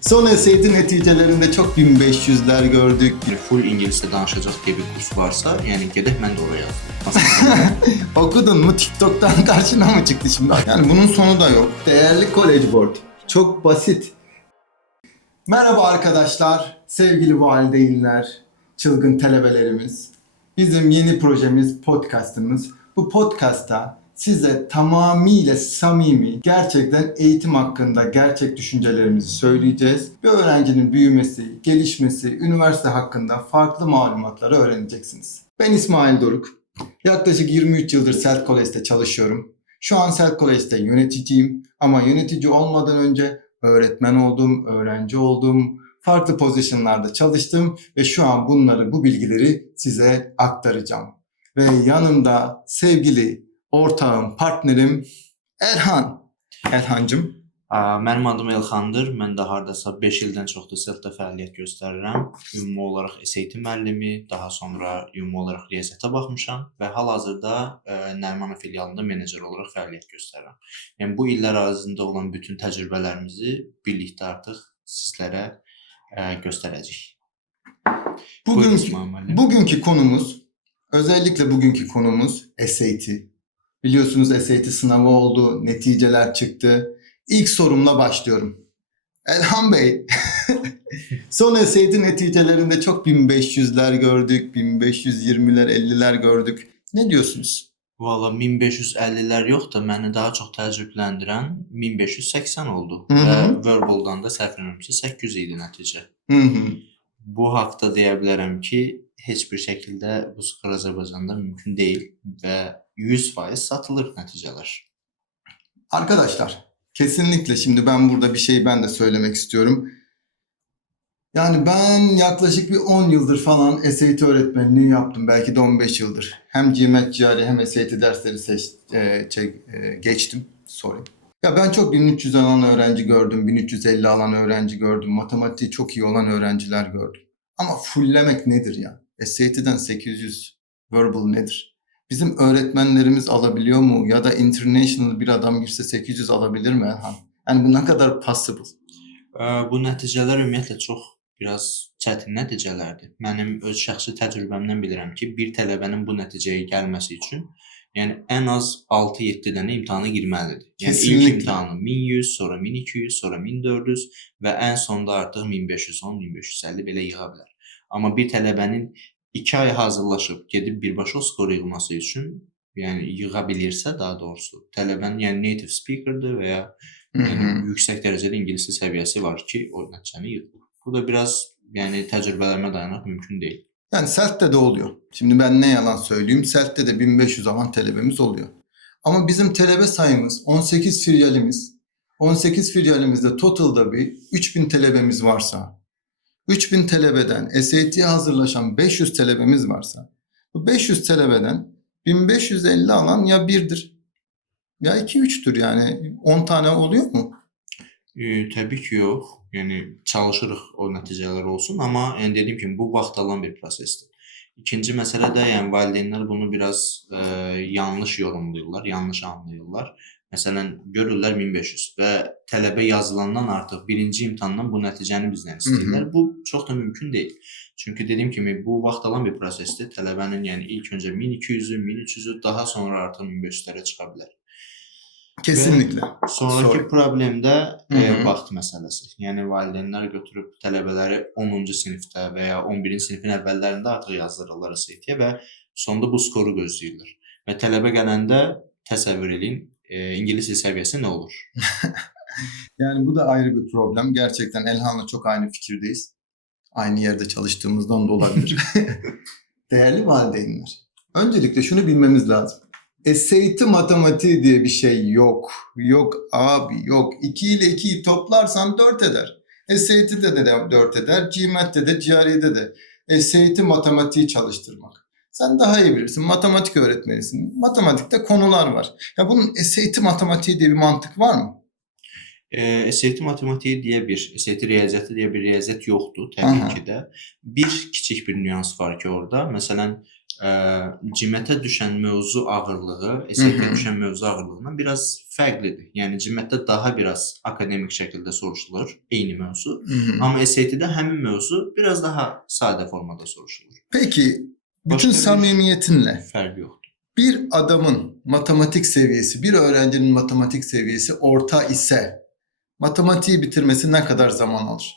Son SAT neticelerinde çok 1500'ler gördük. Full İngilizce danışacaq diye bir kurs varsa, yəni gedək mən də oraya yazdım. Okudun mu? TikTok'tan karşına mı çıktı şimdi? Yani bunun sonu da yok. Değerli College Board. Çok basit. Merhaba arkadaşlar, sevgili valideynler, çılgın telebelerimiz. Bizim yeni projemiz, podcastımız. Bu podcastta size tamamıyla samimi, gerçekten eğitim hakkında gerçek düşüncelerimizi söyleyeceğiz. Bir öğrencinin büyümesi, gelişmesi, üniversite hakkında farklı malumatları öğreneceksiniz. Ben İsmail Doruk. Yaklaşık 23 yıldır Self College'de çalışıyorum. Şu an Self College'de yöneticiyim ama yönetici olmadan önce öğretmen oldum, öğrenci oldum, farklı pozisyonlarda çalıştım ve şu an bu bilgileri size aktaracağım. Ve yanımda sevgili ortağım, partnerim Erhan. Erhancığım. Mənim adım Elxandır. Mən də hardasa 5 ildən çoxdur Self-də fəaliyyət göstərirəm. Ümumi olaraq SAT müəllimi, daha sonra ümumi olaraq riyaziyyata baxmışam və hal-hazırda Nərimanov filialında menecer olaraq fəaliyyət göstərirəm. Yəni bu illər ərzində olan bütün təcrübələrimizi birlikdə artıq sizlərə göstərəcəyik. Bugünkü konumuz, özellikle bugünkü konumuz SAT. Biliyorsunuz SAT sınavı oldu, neticeler çıktı. İlk sorumla başlıyorum. Elhan Bey, son SAT neticelerinde çok 1500'ler gördük, 1520'ler, 50'ler gördük. Ne diyorsunuz? Valla 1550'lər yox da məni daha çox təəccübləndirən 1580 oldu. Hı-hı. Və verbaldan da səhv eləmirəmsə 800 idi nəticə. Hı-hı. Bu haqda deyə bilərəm ki, heç bir şəkildə bu skor Azərbaycanda mümkün deyil və 100% satılır nəticələr. Arkadaşlar, kesinlikle şimdi ben burada bir şey ben de söylemek istiyorum. Yani ben yaklaşık bir 10 yıldır falan SAT öğretmenliği yaptım. Belki de 15 yıldır. Hem GMAT, GRE hem SAT dersleri geçtim. Sorry. Ya ben çok 1300 alan öğrenci gördüm, 1350 alan öğrenci gördüm, matematiği çok iyi olan öğrenciler gördüm. Ama fulllemek nedir ya? SAT'den 800 verbal nedir? Bizim öğretmenlerimiz alabiliyor mu? Ya da international bir adam girse 800 alabilir mi Erhan? Yani bu ne kadar possible? Bu nəticələr ümumiyyətlə çox biraz çətin nəticələrdir. Mənim öz şəxsi təcrübəmdən bilirəm ki, bir tələbənin bu nəticəyə gəlməsi üçün yəni ən az 6-7 dənə imtahana girməlidir. Yəni Kesinlikle. ilk imtahanı 1100, sonra 1200, sonra 1400 və ən sonda artıq 1510, 1550 belə yığa bilər. Amma bir tələbənin 2 ay hazırlaşıb gedib birbaşa o skoru yığması üçün, yəni yığa bilirsə daha doğrusu, tələbənin yəni native speaker'dır və ya yəni yüksək dərəcədə ingiliscə səviyyəsi var ki, o nəticəni yığılır. Bu da biraz yəni təcrübələrimə dayanaq mümkün deyil. Yani Self'te de oluyor. Şimdi ben ne yalan söyleyeyim, Self'te de 1500 alan talebemiz oluyor. Ama bizim talebe sayımız 18 filialimiz. 18 filialimizde totalda bir 3000 talebemiz varsa, 3000 talebeden SAT'ye hazırlaşan 500 talebemiz varsa, bu 500 talebeden 1550 alan ya 1'dir ya 2-3'tür, yani 10 tane oluyor mu? Təbii ki, yox. Yəni çalışırıq o nəticələr olsun, amma yəni dediyim kimi bu vaxt alan bir prosesdir. İkinci məsələ də yəni valideynlər bunu biraz yanlış yorumlayırlar, yanlış anlayırlar. Məsələn, görürlər 1500 və tələbə yazılandan artıq birinci imtahandan bu nəticəni bizdən istəyirlər. Bu çox da mümkün deyil. Çünki dediyim kimi bu vaxt alan bir prosesdir. Tələbənin yəni ilk öncə 1200'ü, 1300'ü daha sonra artıq 1500'lərə çıxa bilər. Kesinlikle. Sonraki problem də Hı-hı. vaxt məsələsi. Yəni valideynlər götürüb tələbələri 10-cu sinifdə və ya 11-ci sinifin əvvəllərində artıq yazdırırlar SAT-yə və sonda bu skoru gözləyirlər. Və tələbə gələndə təsəvvür edin, ingiliscə səviyyəsi nə olur? Yani bu da ayrı bir problem. Gerçekten Elhan'la çok aynı fikirdeyiz. Aynı yerde çalıştığımızdan da olabilir. Değerli valideynler, öncelikle şunu bilmemiz lazım. SAT matematiği diye bir şey yok. Yok abi, yok. 2 ile 2'yi toplarsan 4 eder. SAT'de de 4 eder. GMAT'te de, GRE'de de. SAT matematiği çalıştırmak. Sen daha iyi bilirsin. Matematik öğretmenisin. Matematikte konular var. Ya bunun SAT matematiği diye bir mantık var mı? SAT matematiği deyə bir, SAT riyaziyyatı deyə bir riyaziyyat yoxdur təbii ki də. Bir kiçik bir nüans var ki orada. Məsələn, cimətə düşən mövzu ağırlığı, SAT-ə Hı hı. düşən mövzu ağırlığından biraz fərqlidir. Yəni cimətdə daha biraz akademik şəkildə soruşulur eyni mövzu, Hı hı. amma SAT-də həmin mövzu biraz daha sadə formada soruşulur. Peki bütün Başka bir samimiyetinle fərq yoxdur. bir adamın matematik seviyesi, bir öğrencinin matematik seviyesi orta ise matematiği bitirmesi ne kadar zaman alır?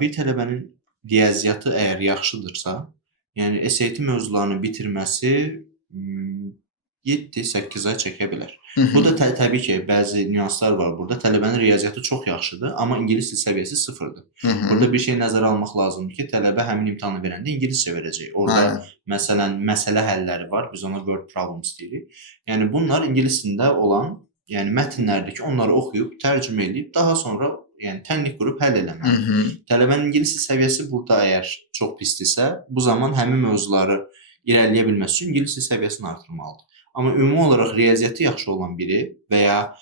Bir tələbənin riyaziyyatı əgər yaxşıdırsa, yəni SAT mövzularını bitirməsi 7-8 ay çəkə bilər. Hı hı. Bu da təbii ki, bəzi nüanslar var burada. Tələbənin riyaziyyatı çox yaxşıdır, amma ingilis dil səviyyəsi sıfırdır. Hı hı. Burada bir şey nəzərə almaq lazımdır ki, tələbə həmin imtahanı verəndə ingiliscə verəcək. Orada Aynen. məsələn, məsələ həlləri var. Biz ona word problems deyirik. Yəni bunlar ingilis dilində olan, yəni mətnlərdir ki, onları oxuyub, tərcümə edib, daha sonra yəni tənlik qurub həll Hı eləməlidir. hı. Tələbənin ingilis dil səviyyəsi burada əgər çox pisdirsə, bu zaman həmin mövzuları irəliləyə bilməsi üçün ingilis dil səviyyəsini artırmalıdır. Amma ümumi olaraq riyaziyyatı yaxşı olan biri və ya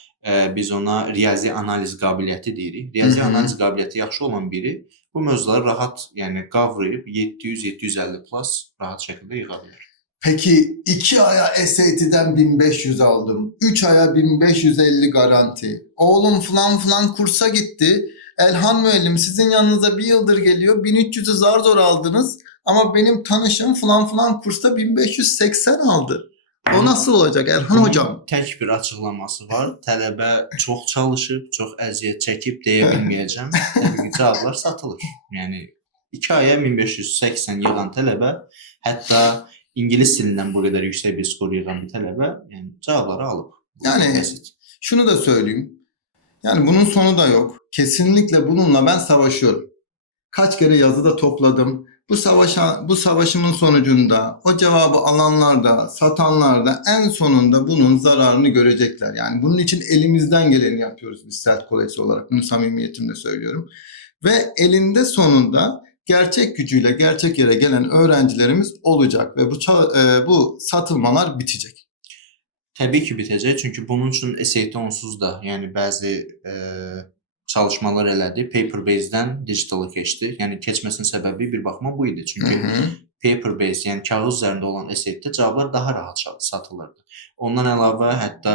biz ona riyazi analiz qabiliyyəti deyirik. Riyazi Hı hı. analiz qabiliyyəti yaxşı olan biri bu mövzuları rahat, yəni qavrayıb 700-750 plus rahat şəkildə yığa bilər. Peki 2 aya SAT'den 1500 aldım. 3 aya 1550 garanti. Oğlum falan kursa gitti. Elhan müellim sizin yanınıza bir yıldır geliyor. 1300'ü zar zor aldınız. Ama benim tanışım falan kursta 1580 aldı. O nasıl olacak Elhan Bunun hocam? tək bir açıqlaması var. Tələbə çox çalışıb, çox əziyyət çəkib deyə bilməyəcəm. Təbii ki, cavablar satılır. Yəni 2 aya 1580 yığan tələbə, hətta ingilis dilindən bu qədər yüksək bir skor yığan bir tələbə, yəni cavabları alıb. Yani Basit. şunu da söyleyeyim. Yani bunun sonu da yok. Kesinlikle bununla ben savaşıyorum. Kaç kere yazıda topladım. Bu savaşımın sonucunda o cevabı alanlar da, satanlar da en sonunda bunun zararını görecekler. Yani bunun için elimizden geleni yapıyoruz biz Self College olarak. Bunu samimiyetimle söylüyorum. Ve elinde sonunda gerçek gücüyle gerçek yere gelen öğrencilerimiz olacak ve bu satılmalar bitecek. Təbii ki, bitəcək. Çünki bunun üçün SAT onsuz da, yəni bəzi çalışmalar elədi. Paper based-dən digitala keçdi. Yəni keçməsinin səbəbi bir baxma bu idi. Çünki paper based, yəni kağız üzərində olan SAT-də cavablar daha rahat satılırdı. Ondan əlavə hətta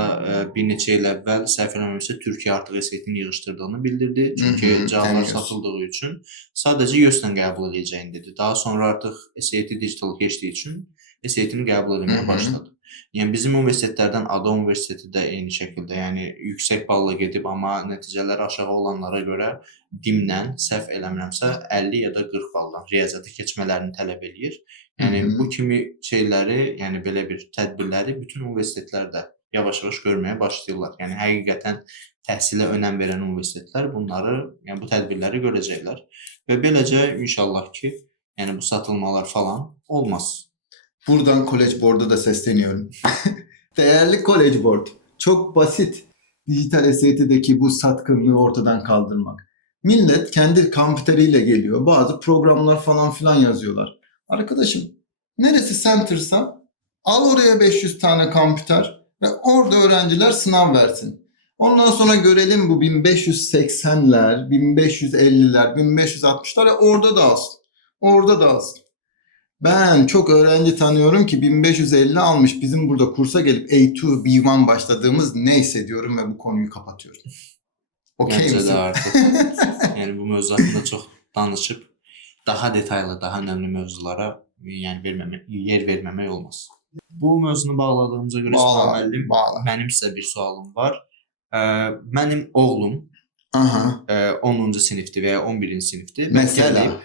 bir neçə il əvvəl səhv eləmirəmsə Türkiyə artıq SAT-ni yığışdırdığını bildirdi. Çünki cavablar satıldığı üçün sadəcə YÖS-lə qəbul edəcəyini dedi. Daha sonra artıq SAT digitala keçdiyi üçün SAT-ni qəbul etməyə başladı. Yəni bizim universitetlərdən Ada Universiteti də eyni şəkildə, yəni yüksək balla gedib, amma nəticələri aşağı olanlara görə DİM-lə səhv eləmirəmsə 50 ya da 40 baldan riyaziyyatı keçmələrini tələb eləyir. Yəni bu kimi şeyləri, yəni belə bir tədbirləri bütün universitetlər də yavaş-yavaş görməyə başlayırlar. Yəni həqiqətən təhsilə önəm verən universitetlər bunları, yəni bu tədbirləri görəcəklər və beləcə inşallah ki, yəni bu satılmalar falan olmaz. Buradan College Board'a da sesleniyorum. Değerli College Board, çok basit dijital SAT'deki bu satkınlığı ortadan kaldırmak. Millet kendi kompüteriyle geliyor. Bazı programlar falan filan yazıyorlar. Arkadaşım neresi center'sa al oraya 500 tane kompüter ve orada öğrenciler sınav versin. Ondan sonra görelim bu 1580'ler, 1550'ler, 1560'lar orada da alsın. Orada da alsın. Ben çok öğrenci tanıyorum ki 1550 almış. Bizim burada kursa gelip A2, B1 başladığımız neyse diyorum ve bu konuyu kapatıyorum. Okey Məncə misin? də artıq. Yəni bu mövzu haqqında çox danışıb daha detallı, daha önəmli mövzulara yəni yer verməmək olmaz. Bu mövzunu bağladığımıza görə İsmail müəllim, mənim sizə bir sualım var. Mənim oğlum 10-cu sinifdir və ya 11-ci sinifdir. Mesela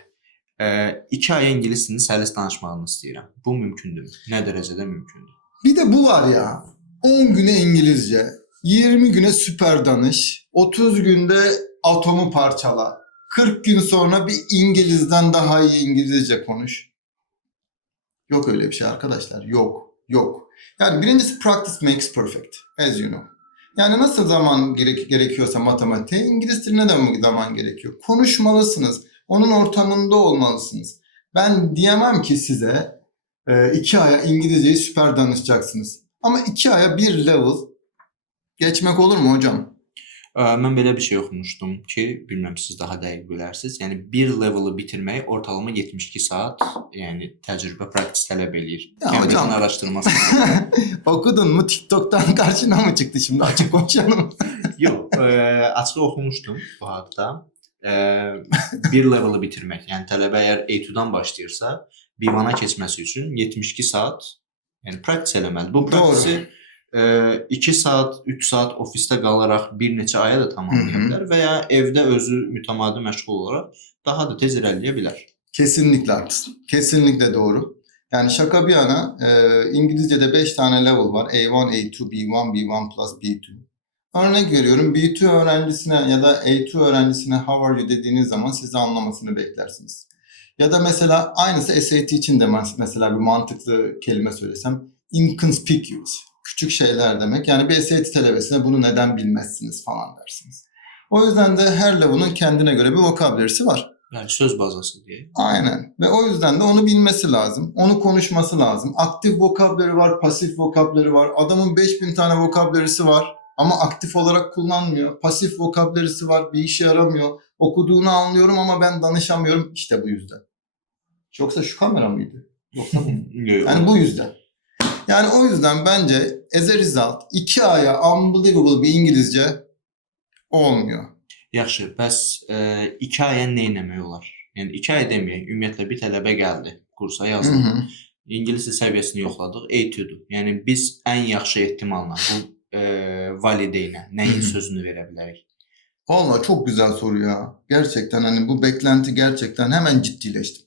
2 ay ingilis dilini səlis danışmağını istəyirəm. Bu mümkündürmü? Nə dərəcədə mümkündür? bir de bu var ya. 10 güne İngilizce, 20 güne süper danış, 30 günde atomu parçala. 40 gün sonra bir İngiliz'den daha iyi İngilizce konuş. Yok öyle bir şey arkadaşlar. Yok. Yani birincisi practice makes perfect. As you know. Yani nasıl zaman gerekiyorsa matematiğe, İngiliz diline de zaman gerekiyor. Konuşmalısınız. Onun ortamında olmalısınız. Ben diyemem ki size 2 aya İngilizceyi süper danışacaksınız. Ama 2 aya bir level geçmek olur mu hocam? Mən belə bir şey oxumuşdum ki, bilmirəm siz daha dəqiq bilərsiniz. Yəni bir leveli bitirmək ortalama 72 saat, yəni təcrübə, praktik tələb eləyir. Ya Cambridge'in hocam. araşdırması. Okudun mu? TikTok'tan karşına mı çıktı şimdi? Açık konuşalım. Yox, açıq oxumuşdum bu haqda. Bir leveli bitirmək, yəni tələbə əgər A2-dan başlayırsa, B1-a keçməsi üçün 72 saat, yəni praktik eləməlidir. Bu praktisi 2 saat, 3 saat ofisdə qalaraq bir neçə aya da tamamlaya bilər və ya evdə özü mütəmadi məşğul olaraq daha da tez irəliləyə bilər. Kesinlikle haklısın. Kesinlikle doğru. Yani şaka bir yana İngilizce'de 5 tane level var. A1, A2, B1, B1 plus B2. Örnek veriyorum, B2 öğrencisine ya da A2 öğrencisine how are you dediğiniz zaman sizi anlamasını beklersiniz. Ya da mesela aynısı SAT için de mesela bir mantıklı kelime söylesem inconspicuous. Küçük şeyler demek. Yani bir SAT talebesine bunu neden bilmezsiniz falan dersiniz. O yüzden de her level'ın kendine göre bir vokabularisi var. Yəni söz bazası diye. Aynen. Ve o yüzden de onu bilmesi lazım. Onu konuşması lazım. Aktif vokabüleri var, pasif vokabüleri var. Adamın 5000 tane vokabülerisi var ama aktif olarak kullanmıyor. Pasif vokabülerisi var, bir işe yaramıyor. Okuduğunu anlıyorum ama ben danışamıyorum. İşte bu yüzden. Yoksa şu kamera mıydı? Yoksa bu. Yani bu yüzden. Yani o yüzden bence as a result 2 aya unbelievable bir İngilizce olmuyor. Yaxşı, bəs 2 aya nə etmək olar? Yəni 2 ay deməyək, ümumiyyətlə bir tələbə gəldi, kursa yazıldı. İngilis dil səviyyəsini yoxladıq, A2-dur. Yəni biz ən yaxşı ehtimalla bu valideynə nəyin sözünü verə bilərik? Vallahi çok güzel soru ya. Gerçekten hani bu beklenti gerçekten hemen ciddileşti.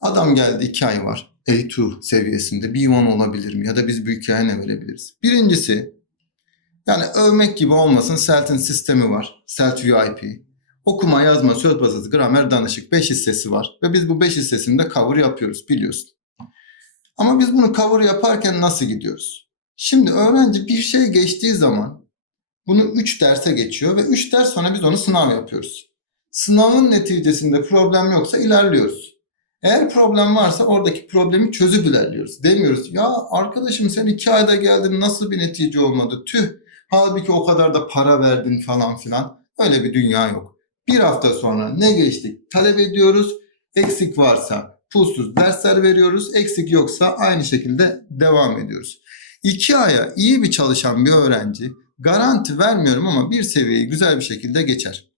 Adam geldi 2 ay var. A2 seviyesinde B1 olabilir mi? Ya da biz bu hikayeye ne verebiliriz? Birincisi, yani övmek gibi olmasın, CELT'in sistemi var. CELT VIP. Okuma, yazma, söz bazası, gramer, danışık 5 hissesi var. Ve biz bu 5 hissesini de cover yapıyoruz, biliyorsun. Ama biz bunu cover yaparken nasıl gidiyoruz? Şimdi öğrenci bir şey geçtiği zaman bunu 3 derse geçiyor ve 3 ders sonra biz onu sınav yapıyoruz. Sınavın neticesinde problem yoksa ilerliyoruz. Eğer problem varsa oradaki problemi çözüp ilerliyoruz. Demiyoruz ya arkadaşım sen 2 ayda geldin nasıl bir netice olmadı tüh. Halbuki o kadar da para verdin falan filan. Öyle bir dünya yok. Bir hafta sonra ne geçtik talep ediyoruz. Eksik varsa pulsuz dersler veriyoruz. Eksik yoksa aynı şekilde devam ediyoruz. 2 aya iyi bir çalışan bir öğrenci garanti vermiyorum ama bir seviyeyi güzel bir şekilde geçer.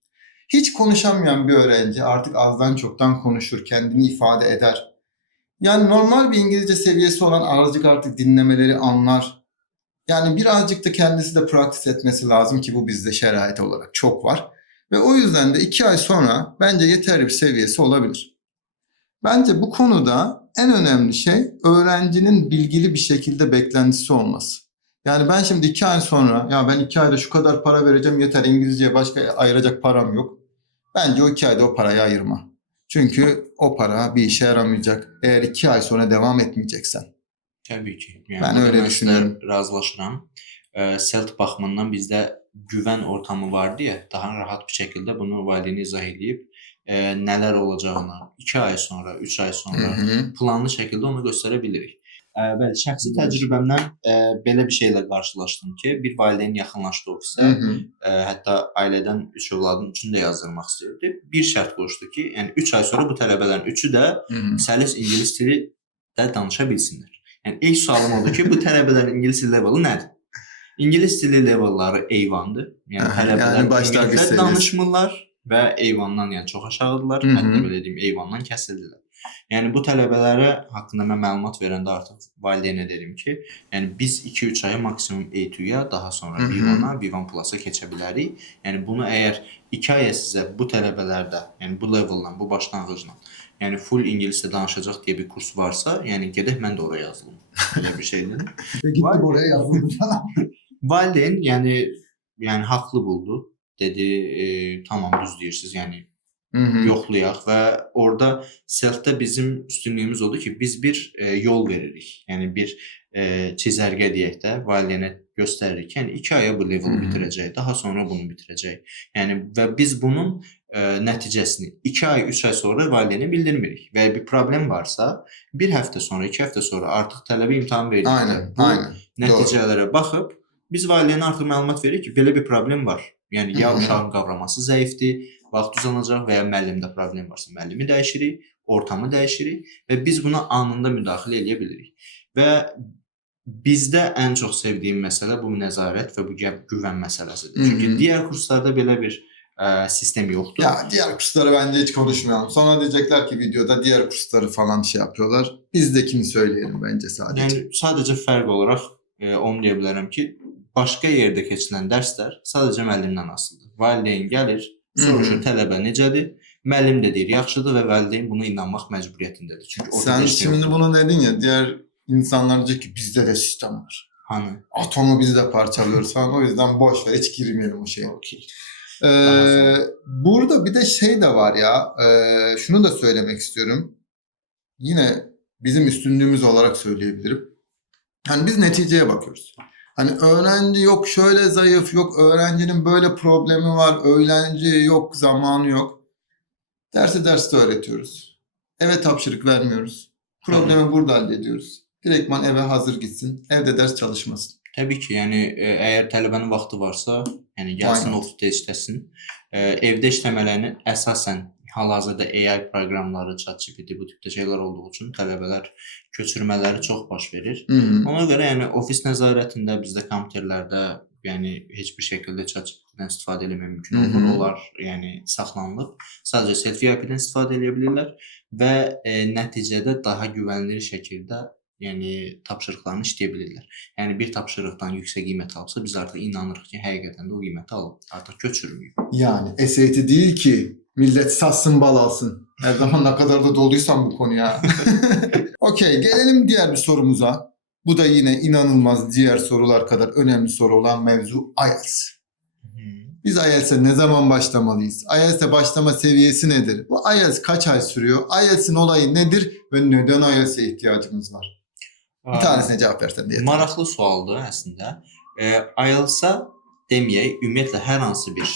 Hiç konuşamayan bir öğrenci artık azdan çoktan konuşur, kendini ifade eder. Yani normal bir İngilizce seviyesi olan azıcık artık dinlemeleri anlar. Yani birazcık da kendisi de praktis etmesi lazım ki bu bizde şerait olarak çok var. Ve o yüzden de 2 ay sonra bence yeterli bir seviyesi olabilir. Bence bu konuda en önemli şey öğrencinin bilgili bir şekilde beklentisi olması. Yani ben şimdi 2 ay sonra ya ben 2 ayda şu kadar para vereceğim yeter İngilizceye başka ayıracak param yok. Bence o 2 ayda o parayı ayırma. Çünkü o para bir işe yaramayacak eğer 2 ay sonra devam etmeyeceksen. Təbii ki. Yəni, Ben öyle düşünüyorum. Razılaşıram. CELT baxımından bizdə güvən ortamı vardı ya, daha rahat bir şəkildə bunu valideyn izah edib nələr olacağını 2 ay sonra, 3 ay sonra planlı şəkildə onu göstərə bilirik. Bəli, şəxsi təcrübəmdən belə bir şeylə qarşılaşdım ki, bir valideyn yaxınlaşdı ofisə, hətta ailədən 3 övladın üçünü də yazdırmaq istəyirdi. Bir şərt qoşdu ki, yəni 3 ay sonra bu tələbələrin üçü də səlis ingilis dili də danışa bilsinlər. Yəni ilk sualım odur ki, bu tələbələrin ingilis dili leveli nədir? İngilis dili levelları A1-dır. Yəni tələbələr ingiliscə danışmırlar və A1-dan yəni çox aşağıdırlar. Hətta belə deyim, A1-dan kəsildilər. Yəni bu tələbələrə haqqında mən məlumat verəndə artıq valideynə dedim ki, yəni biz 2-3 aya maksimum A2-ya, daha sonra B1-a, B1 Plus-a keçə bilərik. Yəni bunu əgər 2 aya sizə bu tələbələrdə, yəni bu level'dan, bu başlanğıcla, yəni full ingiliscə danışacaq deyə bir kurs varsa, yəni gedək mən də oraya yazılım. Belə bir şeydir. Gittim oraya yazıldım falan. Valideyn yəni haqlı buldu. Dedi, tamam düz deyirsiniz, yəni yoxlayaq və orada CELT-də bizim üstünlüyümüz odur ki, biz bir yol veririk. Yəni bir çizərgə deyək də valideynə göstəririk ki, yəni 2 aya bu leveli bitirəcək, daha sonra bunu bitirəcək. Yəni və biz bunun nəticəsini 2 ay, 3 ay sonra valideynə bildirmirik. Və bir problem varsa, 1 həftə sonra, 2 həftə sonra artıq tələbə imtahan veririk. Bu nəticələrə baxıb biz valideynə artıq məlumat veririk ki, belə bir problem var. Yəni ya Hı hı. uşağın qavraması zəifdir, vaxt uzanacaq və ya müəllimdə problem varsa müəllimi dəyişirik, ortamı dəyişirik və biz buna anında müdaxilə edə bilirik. Və bizdə ən çox sevdiyim məsələ bu nəzarət və bu güvən məsələsidir. Çünki digər kurslarda belə bir sistem yoxdur. Ya diğer kursları bence hiç konuşmayalım. Sonra diyecekler ki videoda diğer kursları falan şey yapıyorlar. Bizdekini söyleyelim bence sadece. Yəni sadəcə fərq olaraq onu deyə bilərəm ki, başqa yerdə keçirilən dərslər sadəcə müəllimdən asılıdır. Valideyn gəlir, soruşur tələbə necədir? Müəllim də deyir yaxşıdır və valideyn buna inanmaq məcburiyyətindədir. Çünki ortada Sen heç nə şimdi yoxdur. bunu dedin ya, diğer insanlar diyecek ki bizde de sistem var. Hani? Atomu biz de parçalıyoruz falan. O yüzden boş ver, hiç girmeyelim o şeye. Okey. Burada bir de şey de var ya, şunu da söylemek istiyorum. Yine bizim üstünlüğümüz olarak söyleyebilirim. Hani biz neticeye bakıyoruz. Hani öğrenci yok şöyle zayıf, yok öğrencinin böyle problemi var, öğrenci yok zamanı yok. Derste öğretiyoruz. Eve tapşırık vermiyoruz. Problemi burada hallediyoruz. Direktman eve hazır gitsin, evde ders çalışmasın. Təbii ki, yəni əgər tələbənin vaxtı varsa, yəni gəlsin Aynen. ofisdə işləsin. Evdə işləmələrini əsasən hal-hazırda AI proqramları, ChatGPT bu tipdə şeylər olduğu üçün tələbələr köçürmələri çox baş verir. Ona görə yəni ofis nəzarətində bizdə kompüterlərdə yəni heç bir şəkildə ChatGPT-dən istifadə etmək mümkün olmur. Onlar yəni saxlanılıb. Sadəcə self-IP-dən istifadə edə bilirlər və nəticədə daha güvənilir şəkildə yəni tapşırıqlarını işləyə bilirlər. Yəni bir tapşırıqdan yüksək qiymət alsa biz artıq inanırıq ki, həqiqətən də o qiyməti alıb. Artıq köçürmüyor. Yani SAT değil ki millet satsın bal alsın. Her zaman ne kadar da doluysam bu konuya. Okey, gelelim diğer bir sorumuza. Bu da yine inanılmaz diğer sorular kadar önemli soru olan mevzu IELTS. Biz IELTS'e ne zaman başlamalıyız? IELTS'e başlama seviyesi nedir? Bu IELTS kaç ay sürüyor? IELTS'in olayı nedir ve neden IELTS'e ihtiyacımız var? Bir tanesine cevap versen diye. Maraqlı sualdır əslində. IELTS-a deməyək, ümumiyyətlə hər hansı bir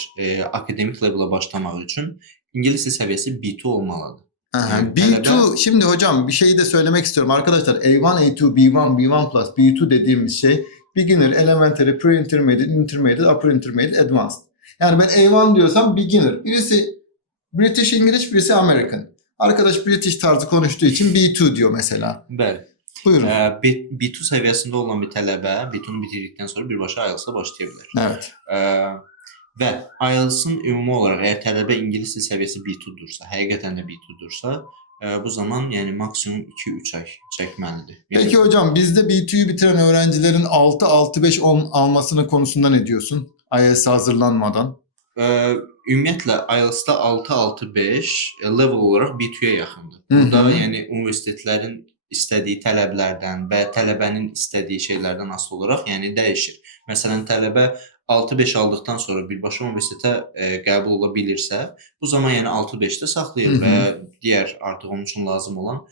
akademik level'a başlamaq üçün İngilis dil səviyyəsi B2 olmalıdır. Yani B2, şimdi hocam bir şeyi de söylemek istiyorum. Arkadaşlar A1, A2, B1, B1 plus B2 dediğimiz şey beginner, elementary, pre-intermediate, intermediate, upper intermediate, advanced. Yani ben A1 diyorsam beginner. Birisi British English, birisi American. Arkadaş British tarzı konuştuğu için B2 diyor mesela. Bəli. Buyurun. B2 səviyyəsində olan bir tələbə B2-nu bitirdikdən sonra birbaşa IELTS-a başlaya bilər. Evet. Və IELTS-ın ümumi olaraq əgər tələbə ingilis dil səviyyəsi B2-dursa, həqiqətən də B2-dursa, bu zaman yəni maksimum 2-3 ay çəkməlidir. Yəni, Peki hocam bizde B2'yu bitiren öğrencilerin 6, 6, 5, 10 almasının konusunda ne diyorsun? IELTS'e hazırlanmadan. Ümumiyyətlə IELTS-da 6-6-5 level olaraq B2-yə yaxındır. Burada yəni universitetlərin istədiyi tələblərdən və tələbənin istədiyi şeylərdən asılı olaraq yəni dəyişir. Məsələn, tələbə 6-5 aldıqdan sonra birbaşa universitetə qəbul ola bilirsə, bu zaman yəni 6-5-də saxlayır və digər artıq onun üçün lazım olan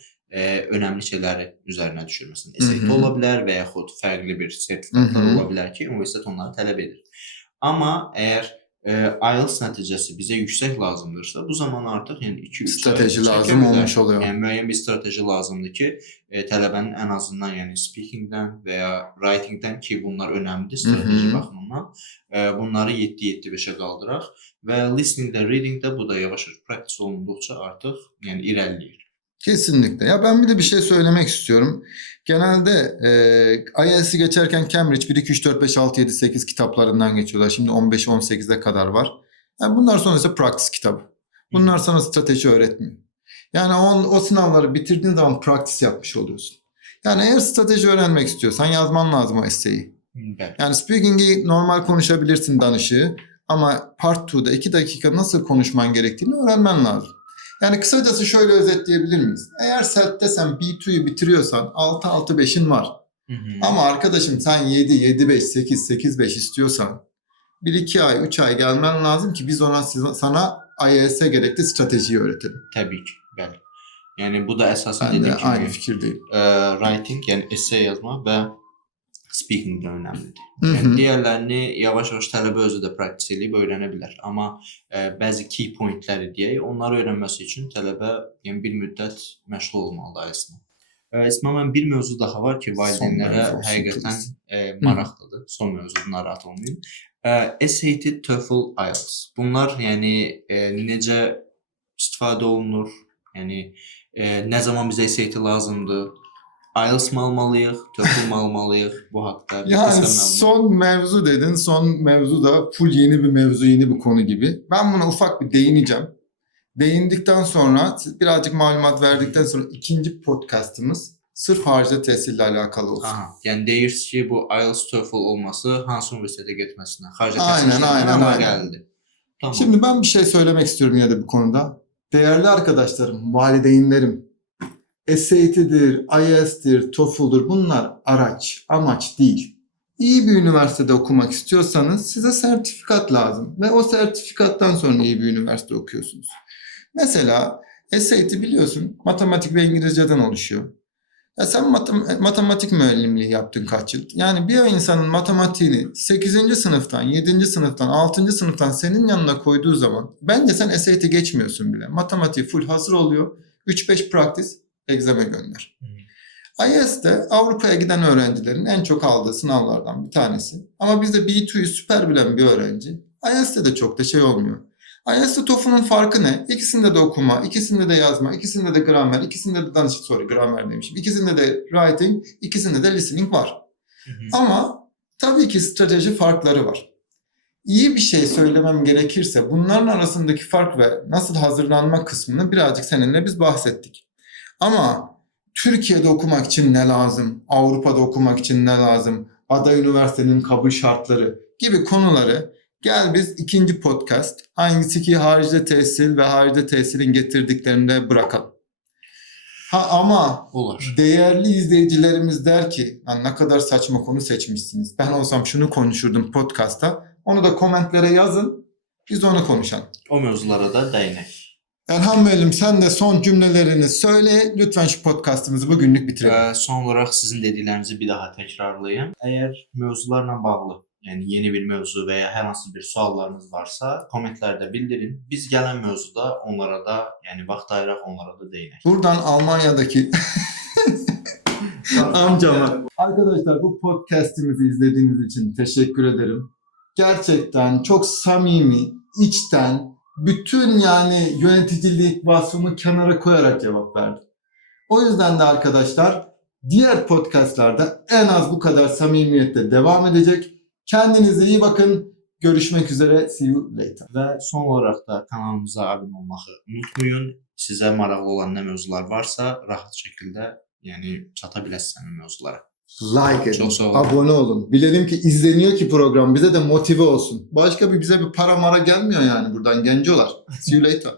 önəmli şeyləri üzərinə düşür. Məsələn, SAT ola bilər və yaxud fərqli bir sertifikatlar ola bilər ki, universitet onları tələb edir. Amma əgər IELTS nəticəsi bizə yüksək lazımdırsa, bu zaman artıq yəni 2-3 strateji lazım olmuş oluyor. Yəni müəyyən bir strateji lazımdır ki, tələbənin ən azından yəni speakingdən və ya writingdən ki, bunlar önəmlidir strateji baxımından, bunları 7-7-5-ə qaldıraq və listeningdə, readingdə bu da yavaş-yavaş praktis olunduqca artıq yəni irəliləyir. Kesinlikle. Ya ben bir de bir şey söylemek istiyorum. Genelde IELTS'i geçerken Cambridge 1, 2, 3, 4, 5, 6, 7, 8 kitaplarından geçiyorlar. Şimdi 15, 18'e kadar var. Yani bunlar sonra ise practice kitabı. Bunlar sana strateji öğretmiyor. Yani o sınavları bitirdiğin zaman practice yapmış oluyorsun. Yani eğer strateji öğrenmek istiyorsan yazman lazım o esseyi. Yani speaking'i normal konuşabilirsin danışığı ama part 2'da 2 dakika nasıl konuşman gerektiğini öğrenmen lazım. Yani kısacası şöyle özetleyebilir miyiz? Eğer CELT'te sen B2'yu bitiriyorsan 6-6-5'in var. Ama arkadaşım sen 7-7-5, 8-8-5 istiyorsan 1-2 ay, 3 ay gelmen lazım ki biz sana IELTS'e gerekli stratejiyi öğretelim. Təbii ki, bəli. Yəni bu da əsasən Ben de dediyim kimi aynı fikirdeyim. Writing, yəni essay yazmaq və speaking də önəmlidir. Yəni digərlərini yavaş-yavaş tələbə özü də praktis edib öyrənə bilər. Amma bəzi key pointləri deyək, onları öyrənməsi üçün tələbə yəni bir müddət məşğul olmalıdır IELTS-la. İsmail, bir mövzu daha var ki, valideynlərə həqiqətən maraqlıdır. Son mövzudur, narahat olmayın. SAT, TOEFL, IELTS. Bunlar yəni necə istifadə olunur? Yəni nə zaman bizə SAT lazımdır? IELTS mı almalıyıq, TOEFL mı almalıyıq? Bu haqqda bir Yani qısa məlumat. son mevzu dedin. Son mevzu da full yeni bir mevzu, yeni bir konu gibi. Ben buna ufak bir değineceğim. Değindikten sonra, birazcık malumat verdikten sonra ikinci podcastımız sırf harcı tesirle alakalı olsun. Aha, yəni deyirsiniz ki, bu IELTS, TOEFL olması hansı universitetə getməsinə, xarici Aynen, təhsil aynen. əlaqəlidir. Tamam. Şimdi ben bir şey söylemek istiyorum yine de bu konuda. Değerli arkadaşlarım, valideynlerim, SAT'dir, IELTS'tir, TOEFL'dur, bunlar araç, amaç değil. İyi bir üniversitede okumak istiyorsanız size sertifikat lazım ve o sertifikattan sonra iyi bir üniversite okuyorsunuz. Mesela SAT biliyorsun matematik ve İngilizceden oluşuyor. Ya sen matematik müellimliği yaptın kaç yıl? Yani bir insanın matematiğini 8. sınıftan, 7. sınıftan, 6. sınıftan senin yanına koyduğu zaman bence sen SAT geçmiyorsun bile. Matematiği full hazır oluyor. 3-5 practice, egzame gönder. IELTS de Avrupa'ya giden öğrencilerin en çok aldığı sınavlardan bir tanesi. Ama bizde B2'yu süper bilen bir öğrenci IELTS'te de çok da şey olmuyor. IELTS'te TOEFL'un farkı ne? İkisinde de okuma, ikisinde de yazma, ikisinde de gramer, ikisinde de gramer demişim. İkisinde de writing, ikisinde de listening var. Ama tabii ki strateji farkları var. İyi bir şey söylemem gerekirse bunların arasındaki fark ve nasıl hazırlanma kısmını birazcık seninle biz bahsettik. Ama Türkiye'de okumak için ne lazım? Avrupa'da okumak için ne lazım? Aday üniversitenin kabul şartları gibi konuları gel biz ikinci podcast hangisi ki haricde tehsil ve haricde tehsilin getirdiklerini de bırakalım. Ama Olur. değerli izleyicilerimiz der ki ne kadar saçma konu seçmişsiniz. Ben olsam şunu konuşurdum podcastta. Onu da komentlere yazın. Biz onu konuşalım. O mövzulara da değinək. Erhan müəllim sen de son cümlelerini söyle. Lütfen şu podcastımızı bugünlük bitirelim. Son olaraq sizin dediklərinizi bir daha təkrarlayım. Əgər mövzularla bağlı, yəni yeni bir mövzu və ya hər hansı bir suallarınız varsa, kommentlərdə bildirin. Biz gələn mövzuda onlara da, yəni vaxt ayıraq onlara da değinək. Buradan Almanya'daki amcama. Arkadaşlar bu podcastimizi izlediğiniz için teşekkür ederim. Gerçekten çok samimi, içten, bütün yani yöneticilik vasfımı kenara koyarak cevap verdim. O yüzden de arkadaşlar diğer podcastlarda en az bu kadar samimiyette devam edecek. Kendinize iyi bakın. Görüşmek üzere. See you later. Və son olaraq da kanalımıza abunə olmağı unutmayın. Sizə maraqlı olan nə mövzular varsa rahat şəkildə yəni çata biləsiniz həmin mövzulara. Like edin, Çok sağ olun. abone olun. Bilelim ki izleniyor ki program bize de motive olsun. Başka bize bir para mara gelmiyor yani buradan gencolar. See you later.